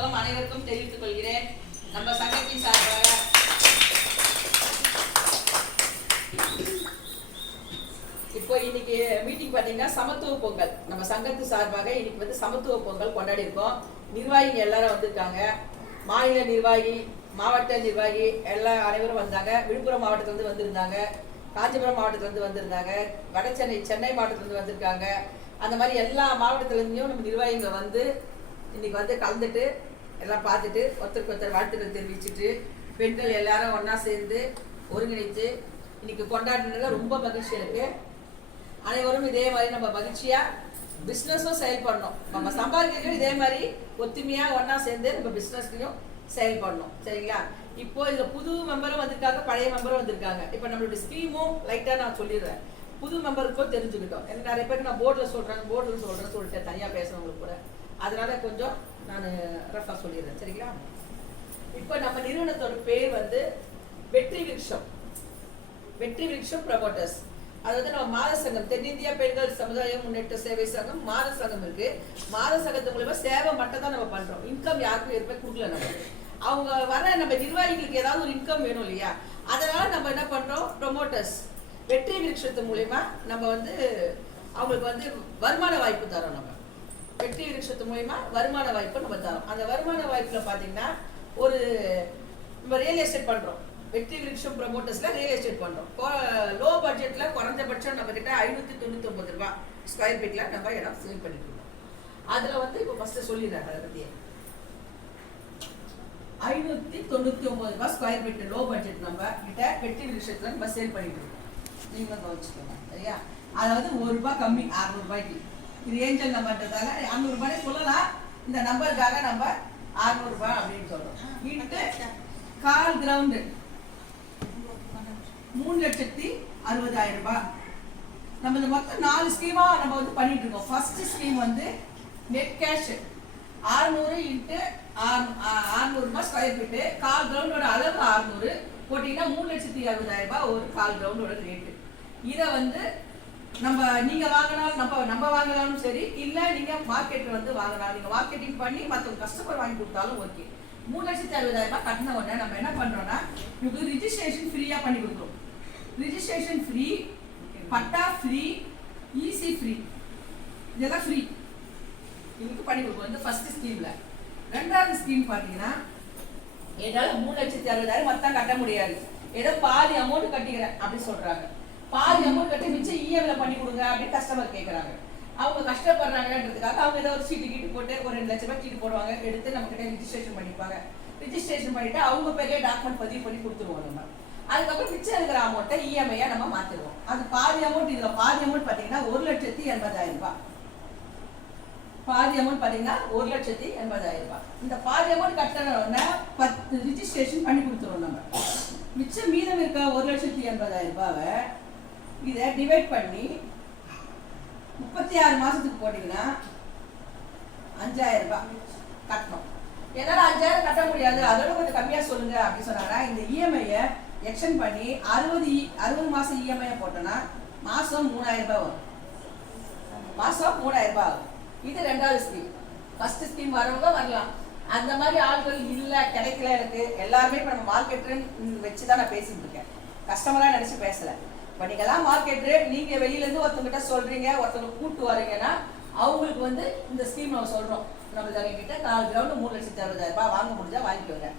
மூலம் அனைவருக்கும் தெரிவித்துக் கொள்கிறேன். நம்ம சங்கத்தின் சார்பாக இப்போ இன்னைக்கு மீட்டிங் பார்த்தீங்கன்னா சமத்துவ பொங்கல். நம்ம சங்கத்து சார்பாக இன்னைக்கு வந்து சமத்துவ பொங்கல் கொண்டாடி இருக்கோம். நிர்வாகிகள் எல்லாரும் வந்திருக்காங்க. மாநில நிர்வாகி, மாவட்ட நிர்வாகி எல்லாம் அனைவரும் வந்தாங்க. விழுப்புரம் மாவட்டத்திலிருந்து வந்திருந்தாங்க, காஞ்சிபுரம் மாவட்டத்திலிருந்து வந்திருந்தாங்க, வட சென்னை மாவட்டத்திலிருந்து வந்திருக்காங்க. அந்த மாதிரி எல்லா மாவட்டத்திலிருந்தும் நம்ம நிர்வாகிகள் வந்து இன்னைக்கு வந்து கலந்துட்டு எல்லாம் பார்த்துட்டு ஒருத்தருக்கு ஒருத்தர் வாழ்த்துக்கள் தெரிவிச்சுட்டு பெண்கள் எல்லாரும் ஒன்றா சேர்ந்து ஒருங்கிணைத்து இன்னைக்கு கொண்டாடினதுல ரொம்ப மகிழ்ச்சி இருக்கு. அனைவரும் இதே மாதிரி நம்ம மகிழ்ச்சியாக பிஸ்னஸும் செயல்படணும். நம்ம சம்பாதிக்கிறதும் இதே மாதிரி ஒத்துமையாக ஒன்றா சேர்ந்து நம்ம பிஸ்னஸ்லையும் செயல்படணும். சரிங்களா? இப்போ இதில் புது மெம்பரும் வந்திருக்காங்க, பழைய மெம்பரும் வந்திருக்காங்க. இப்போ நம்மளுடைய ஸ்கீமும் லைட்டாக நான் சொல்லிடுறேன். புது மெம்பருக்கும் தெரிஞ்சுக்கிட்டோம். எனக்கு நிறைய பேர் நான் போர்டில் சொல்கிறேன்னு சொல்லிட்டு தனியாக பேசுகிறவங்களுக்கு கூட அதனால கொஞ்சம் நான் ரஃபாக சொல்லிடுறேன். சரிங்களா? இப்போ நம்ம நிறுவனத்தோட பேர் வந்து வெற்றி விருட்சம் ப்ரமோட்டர்ஸ். அதாவது நம்ம மாத சங்கம், தென்னிந்தியா பெண்கள் சமுதாய முன்னேற்ற சேவை சங்கம் மாத சங்கம் இருக்கு. மாத சங்கத்து மூலமா சேவை மட்டும் தான் நம்ம பண்றோம். இன்கம் யாருக்கும் ஏற்ப கொடுக்கல. நம்ம அவங்க வர நம்ம நிர்வாகிகளுக்கு ஏதாவது ஒரு இன்கம் வேணும் இல்லையா? அதனால நம்ம என்ன பண்றோம், ப்ரொமோட்டர்ஸ் வெற்றி விருட்சத்து மூலமா நம்ம வந்து அவங்களுக்கு வந்து வருமான வாய்ப்பு தரோம். நம்ம வெற்றி விருட்சத்து மூலமா வருமான வாய்ப்பு நம்ம தரோம். அந்த வருமான வாய்ப்புல பாத்தீங்கன்னா ஒரு நம்ம ரியல் எஸ்டேட் பண்றோம். வெற்றி விருட்சம் ப்ரமோட்டர்ஸ்ல ரியல் எஸ்டேட் பண்றோம். லோ பட்ஜெட்ல குறைஞ்சபட்சம் நம்ம கிட்ட 599 ரூபாய் ஸ்கொயர் ஃபீட்ல நம்ம இடம் சேல் பண்ணிட்டு இருக்கோம். அதுல வந்து இப்போ ஃபர்ஸ்ட் சொல்லிடுறாங்க அதை பத்தி. 599 ரூபாய் ஸ்கொயர் ஃபீட் லோ பட்ஜெட் நம்ம கிட்ட வெற்றி விருட்சத்துல நம்ம சேல் பண்ணிட்டு இருக்கோம். நீங்க கவனிச்சுக்கோங்க. சரியா? அதாவது 1 ரூபாய் கம்மி, 600 ரூபாய்க்கு. இது ஏஞ்சல் நம்பர்ன்றதால 600 ரூபாய் சொல்லலாம். இந்த நம்பருக்காக நம்ம 600 ரூபாய் அப்படின்னு சொல்றோம். இன்ட்டு கால் கிரவுண்டு 3,60,60,000 ரூபாய். நம்ம இந்த மொத்தம் 4 ஸ்கீமா நம்ம வந்து பண்ணிட்டு இருக்கோம். ஃபர்ஸ்ட் ஸ்கீம் வந்து நெட் கேஷ் 600 இன்ட்டு 600 ரூபாய் ஸ்கொயர் ஃபீட்டு. கால் கிரவுண்டோட அளவு 600 போட்டீங்கன்னா 3,60,60,000 ரூபாய் ஒரு கால் கிரவுண்டோட ரேட்டு. இதை வந்து நீங்க வாங்கினாலும் நம்ம வாங்கினாலும் சரி, இல்ல நீங்க மார்க்கெட்ல வந்து வாங்கினாலும், நீங்க மார்க்கெட்டிங் பண்ணி மற்றவங்க கஸ்டமர் வாங்கி கொடுத்தாலும் ஓகே. 3,60,60,000 ரூபாய் கட்டின உடனே நம்ம என்ன பண்றோம்னா இதுக்கு ரிஜிஸ்ட்ரேஷன் ஃப்ரீயா பண்ணி கொடுக்குறோம். ரிஜிஸ்ட்ரேஷன் ஃப்ரீ, பட்டா ஃப்ரீ, ஈசி ஃப்ரீ, இதெல்லாம் ஃப்ரீ இதுக்கு பண்ணி கொடுக்குறோம் இந்த ஃபர்ஸ்ட் ஸ்கீம்ல. ரெண்டாவது ஸ்கீம் பாத்தீங்கன்னா என்னால 3,60,60,000 மொத்தம் கட்ட முடியாது, ஏதோ பாதி அமௌண்ட் கட்டிக்கிறேன் அப்படி சொல்றாங்க. பாதி அமௌண்ட் கட்டி மிச்சம் இஎம்ஐல பண்ணி கொடுங்க அப்படின்னு கஸ்டமர் கேட்கறாங்க. அவங்க கஷ்டப்படுறாங்கன்றதுக்காக அவங்க ஏதோ ஒரு சீட்டு கீட்டு போட்டு ஒரு 2 லட்ச ரூபாய் சீட்டு போடுவாங்க, எடுத்து நம்ம கிட்ட ரிஜிஸ்ட்ரேஷன் பண்ணிப்பாங்க. ரிஜிஸ்ட்ரேஷன் பண்ணிட்டு அவங்க பேர்லயே டாக்குமெண்ட் பதிவு பண்ணி கொடுத்துருவோம். நம்ம அதுக்கப்புறம் மிச்சம் இருக்கிற அமௌண்ட்டை இஎம்ஐயா நம்ம மாத்திடுவோம். அது பாதி அமௌண்ட். இதுல பாதி அமௌண்ட் பாத்தீங்கன்னா 1,80,000 ரூபாய். பாதி அமௌண்ட் பாத்தீங்கன்னா 1,80,000 ரூபாய். இந்த பாதி அமௌண்ட் கட்டின 10 ரிஜிஸ்ட்ரேஷன் பண்ணி கொடுத்துருவோம். நம்ம மிச்சம் மீதம் இருக்க 1,80,000 ரூபாவை இதை டிவைட் பண்ணி 36 மாசத்துக்கு போட்டீங்கன்னா 5,000 ரூபாய் கட்டணும். என்னால 5,000 கட்ட முடியாது, அதோட கொஞ்சம் கம்மியா சொல்லுங்க அப்படின்னு சொன்னாங்கன்னா இந்த இஎம்ஐயை எக்ஸ்டெண்ட் பண்ணி 60 மாசம் இஎம்ஐ போட்டோம்னா மாசம் 3,000 ரூபாய் வரும். மாசம் 3,000 ரூபாய் ஆகும். இது ரெண்டாவது ஸ்கீம். ஃபர்ஸ்ட் ஸ்கீம் வரவங்க வரலாம். அந்த மாதிரி ஆட்கள் இல்ல, கிடைக்கல எனக்கு எல்லாருமே இப்ப நம்ம மார்க்கெட் வச்சுதான் நான் பேசிட்டு இருக்கேன், கஸ்டமரா நினைச்சு பேசல. இப்ப நீங்க எல்லாம் மார்க்கெட் ரேட், நீங்க வெளியில இருந்து ஒருத்தவங்கிட்ட சொல்றீங்க, ஒருத்தவங்க கூட்டு வரீங்கன்னா அவங்களுக்கு வந்து இந்த ஸ்கீம் நம்ம சொல்றோம். நம்ம கிட்ட 4 கிரவுண்ட் 3,60,60,000 ரூபாய் வாங்க முடிஞ்சா வாங்கிக்கோங்க.